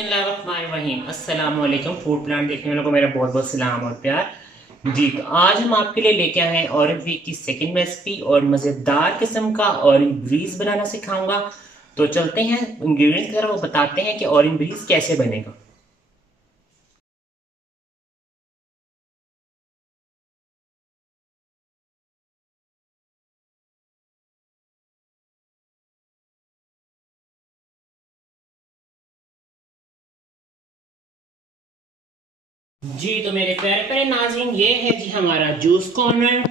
अस्सलाम वालेकुम। Food plant देखने वालों को मेरा बहुत बहुत सलाम और प्यार जी। तो आज हम आपके लिए लेके आए हैं ऑरेंज वीक की सेकंड रेसिपी और मजेदार किस्म का ऑरेंज ब्रीज बनाना सिखाऊंगा। तो चलते हैं इंग्रेडिएंट्स की तरफ, वो बताते हैं कि ऑरेंज ब्रीज कैसे बनेगा। जी तो मेरे प्यारे प्यारे नाज़रीन, ये है जी हमारा जूस कॉर्नर।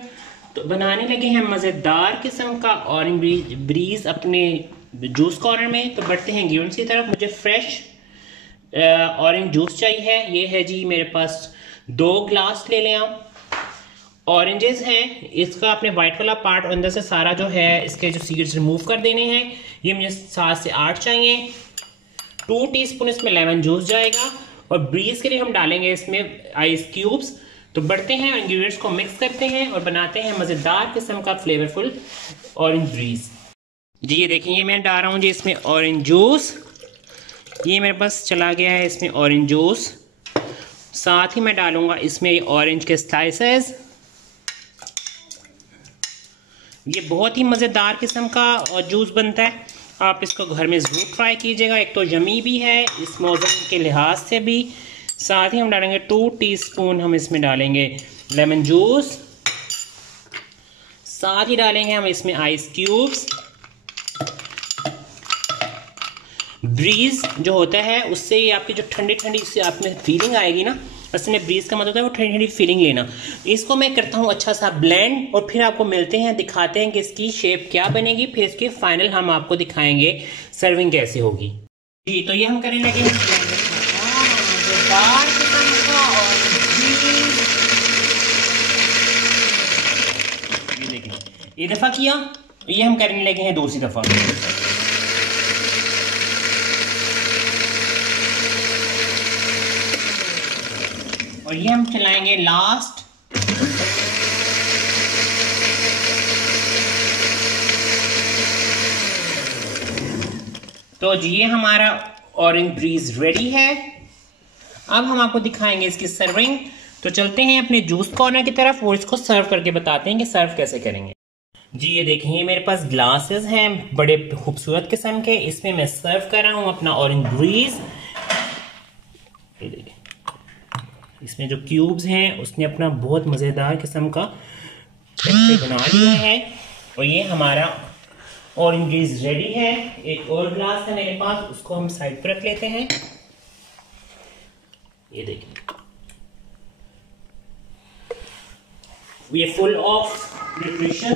तो बनाने लगे हैं मज़ेदार किस्म का ऑरेंज ब्रीज अपने जूस कॉर्नर में। तो बढ़ते हैं इंग्रेडिएंट्स की तरफ। मुझे फ्रेश ऑरेंज जूस चाहिए। ये है जी मेरे पास 2 ग्लास ले लें आप। ऑरेंजेस हैं, इसका आपने वाइट वाला पार्ट अंदर से सारा जो है इसके जो सीड्स रिमूव कर देने हैं। ये मुझे 7 से 8 चाहिए। 2 टीस्पून इसमें लेमन जूस जाएगा और ब्रीज के लिए हम डालेंगे इसमें आइस क्यूब्स। तो बढ़ते हैं इंग्रेडिएंट्स को मिक्स करते हैं और बनाते हैं मज़ेदार किस्म का फ्लेवरफुल ऑरेंज ब्रीज। जी ये देखिए, ये मैं डाल रहा हूँ जी इसमें ऑरेंज जूस। ये मेरे पास चला गया है इसमें ऑरेंज जूस। साथ ही मैं डालूंगा इसमें ऑरेंज के स्लाइसेस। ये बहुत ही मज़ेदार किस्म का जूस बनता है, आप इसको घर में ज़रूर ट्राई कीजिएगा। एक तो यमी भी है इस मौसम के लिहाज से भी। साथ ही हम डालेंगे 2 टीस्पून हम इसमें डालेंगे लेमन जूस। साथ ही डालेंगे हम इसमें आइस क्यूब्स। ब्रीज जो होता है उससे ही आपकी जो ठंडी ठंडी से आप में फीलिंग आएगी ना, असल में ब्रीज का मतलब होता है वो ठंडी ठंडी फीलिंग लेना। इसको मैं करता हूँ अच्छा सा ब्लेंड और फिर आपको मिलते हैं, दिखाते हैं कि इसकी शेप क्या बनेगी। फिर इसके फाइनल हम आपको दिखाएंगे सर्विंग कैसे होगी। जी तो ये हम करने लगे ये देखिए, ये दफा किया, ये हम करने लगे हैं दूसरी दफा। और ये हम चलाएंगे लास्ट। तो जी ये हमारा ऑरेंज ब्रीज रेडी है। अब हम आपको दिखाएंगे इसकी सर्विंग। तो चलते हैं अपने जूस कॉर्नर की तरफ और इसको सर्व करके बताते हैं कि सर्व कैसे करेंगे। जी ये देखें, ये मेरे पास ग्लासेस हैं बड़े खूबसूरत किस्म के, इसमें मैं सर्व कर रहा हूं अपना ऑरेंज ब्रीज। ये देखें, इसमें जो क्यूब्स हैं उसने अपना बहुत मज़ेदार किस्म का बना लिया है। और ये हमारा ऑरेंज ब्रीज रेडी है। एक और ग्लास है मेरे पास, उसको हम साइड पर रख लेते हैं। ये देखिए, ये full of nutrition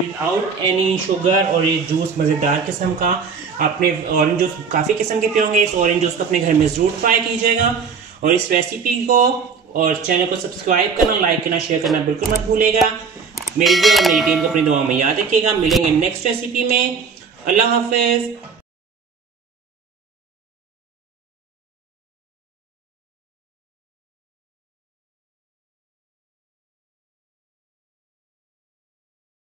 without any sugar. और ये जूस मज़ेदार किस्म का। आपने ऑरेंज जूस काफ़ी किस्म के पियोंगे, इस ऑरेंज जूस को अपने घर में ज़रूर ट्राई कीजिएगा। और इस रेसिपी को और चैनल को सब्सक्राइब करना, लाइक करना, शेयर करना बिल्कुल मत भूलेगा। मेरी टीम को अपनी दुआ में याद रखिएगा। मिलेंगे नेक्स्ट रेसिपी में। अल्लाह हाफिज़।